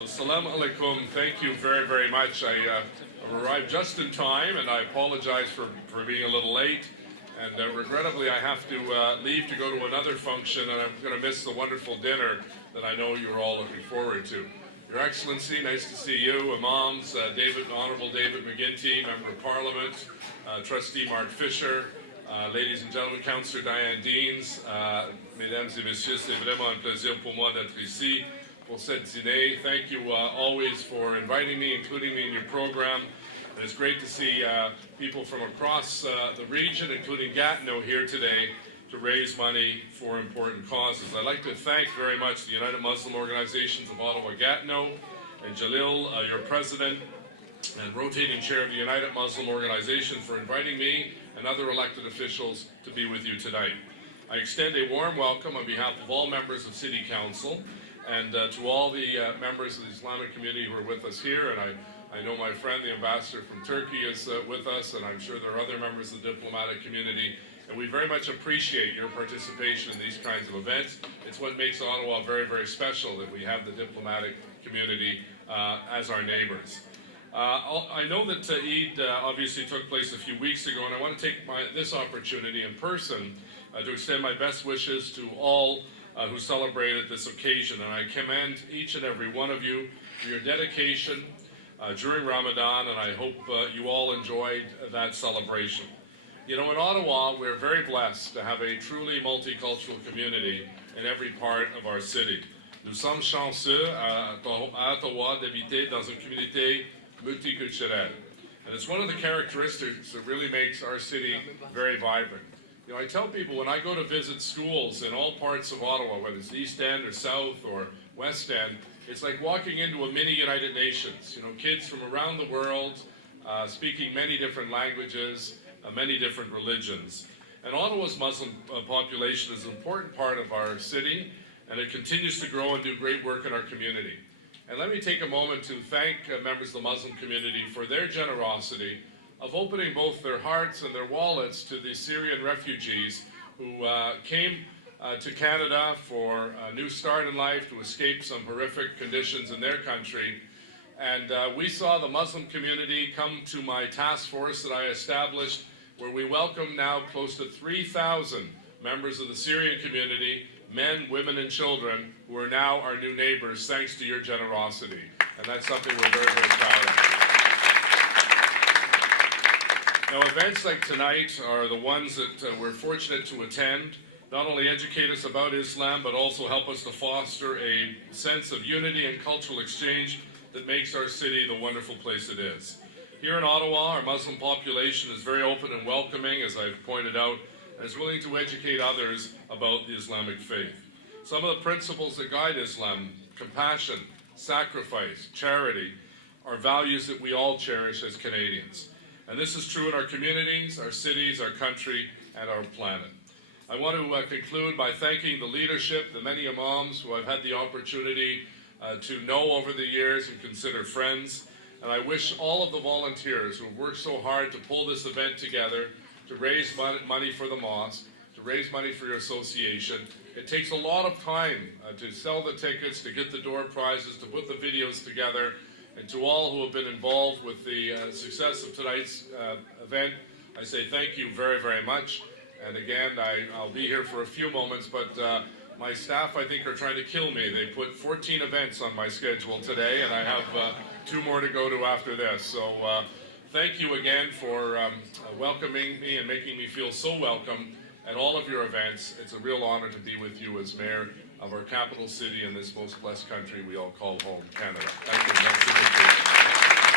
Assalamu alaikum. Thank you very, very much. I arrived just in time, and I apologize for being a little late. And regrettably, I have to leave to go to another function, and I'm going to miss the wonderful dinner that I know you're all looking forward to. Your Excellency, nice to see you. Imams, Honorable David McGuinty, Member of Parliament, Trustee Mark Fisher, ladies and gentlemen, Councillor Diane Deans, Mesdames et Messieurs, c'est vraiment un plaisir pour moi d'être ici pour cette dîner. Thank you always for inviting me, including me in your program. And it's great to see people from across the region, including Gatineau, here today to raise money for important causes. I'd like to thank very much the United Muslim Organizations of Ottawa-Gatineau and Jalil, your president and rotating chair of the United Muslim Organization, for inviting me and other elected officials to be with you tonight. I extend a warm welcome on behalf of all members of City Council and to all the members of the Islamic community who are with us here. And I know my friend, the ambassador from Turkey, is with us, and I'm sure there are other members of the diplomatic community. And we very much appreciate your participation in these kinds of events. It's what makes Ottawa very, very special that we have the diplomatic community as our neighbors. I know that Eid obviously took place a few weeks ago, and I want to take this opportunity in person to extend my best wishes to all who celebrated this occasion. And I commend each and every one of you for your dedication during Ramadan, and I hope you all enjoyed that celebration. You know, in Ottawa, we're very blessed to have a truly multicultural community in every part of our city. Nous sommes chanceux à Ottawa d'habiter dans une communauté multiculturelle. And it's one of the characteristics that really makes our city very vibrant. You know, I tell people when I go to visit schools in all parts of Ottawa, whether it's East End or South or West End, it's like walking into a mini United Nations. You know, kids from around the world speaking many different languages, many different religions. And Ottawa's Muslim population is an important part of our city, and it continues to grow and do great work in our community. And let me take a moment to thank members of the Muslim community for their generosity of opening both their hearts and their wallets to the Syrian refugees who came to Canada for a new start in life, to escape some horrific conditions in their country. And we saw the Muslim community come to my task force that I established, where we welcome now close to 3,000 members of the Syrian community, men, women, and children, who are now our new neighbors, thanks to your generosity. And that's something we're very, very proud of. Now, events like tonight are the ones that we're fortunate to attend. Not only educate us about Islam, but also help us to foster a sense of unity and cultural exchange that makes our city the wonderful place it is. Here in Ottawa, our Muslim population is very open and welcoming, as I've pointed out, and is willing to educate others about the Islamic faith. Some of the principles that guide Islam, compassion, sacrifice, charity, are values that we all cherish as Canadians. And this is true in our communities, our cities, our country, and our planet. I want to conclude by thanking the leadership, the many imams who I've had the opportunity to know over the years and consider friends. And I wish all of the volunteers who have worked so hard to pull this event together, to raise money for the mosque, to raise money for your association. It takes a lot of time to sell the tickets, to get the door prizes, to put the videos together. And to all who have been involved with the success of tonight's event, I say thank you very, very much. And again, I'll be here for a few moments, but my staff, I think, are trying to kill me. They put 14 events on my schedule today, and I have 2 more to go to after this. So thank you again for welcoming me and making me feel so welcome at all of your events. It's a real honor to be with you as mayor of our capital city in this most blessed country we all call home, Canada. Thank you.